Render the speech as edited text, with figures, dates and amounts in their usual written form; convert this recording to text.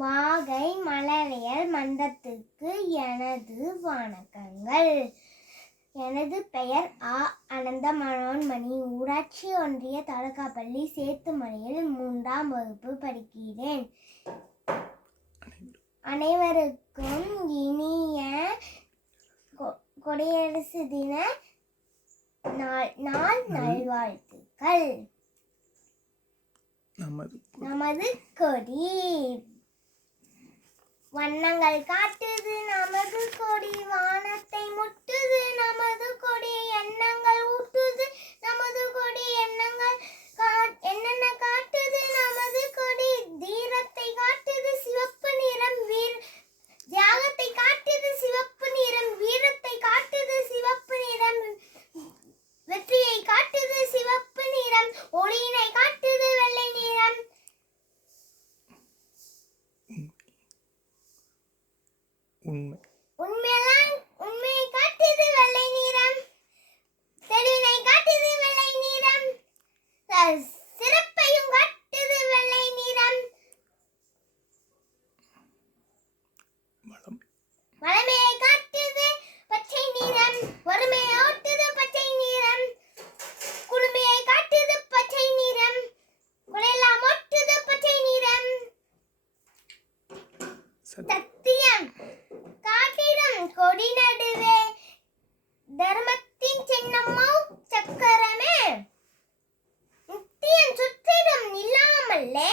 வாகை மழலையர் மன்றத்துக்கு எனது வணக்கங்கள். எனது பெயர் அனந்த மனோன்மணி. ஊராட்சி ஒன்றிய தொடக்கப்பள்ளி சேத்துமலையில் 3ஆம் வகுப்பு படிக்கிறேன். அனைவருக்கும் இனிய குடியரசு தின நாள் நல்வாழ்த்துக்கள். நமது கொடி வண்ணங்கள் காட்டுது, நமது கொடி வானத்தை முட்டுது, நமது கொடி எண்ணங்கள் ஊட்டுது, நமது கொடி எண்ணங்கள் என்னென்ன காட்டுது, நமது கொடி தீரத்தை காட்டுது, சிவப்பு நிறம் தியாகத்தை காட்டுது, சிவப்பு நிறம் வீரத்தை காட்டுது, சிவப்பு நிறம் வெற்றியை காட்டுது, சிவப்பு நிறம் ஒளியினை காட்டுது, வெள்ளை நிறம் உண்மையை காட்டுது, வெள்ளை நிறம் தெளிவினை காட்டுது, வெள்ளை நிறம் சிறப்பையும் காட்டுது, வெள்ளை நிறம் வளமையை காட்டுது, பச்சை நிறம் வறுமையை ஓட்டுது, பச்சை நிறம் குளுமையை காட்டுது, பச்சை நிறம் குலையெல்லாம் ஓட்டுது, பச்சை நிறம் சத்தியம் காட்டிடும் கொடி நடுவே தர்மத்தின் சின்னமும் சக்கரமே நித்தியம் சுற்றிடும் இல்லாமல்லே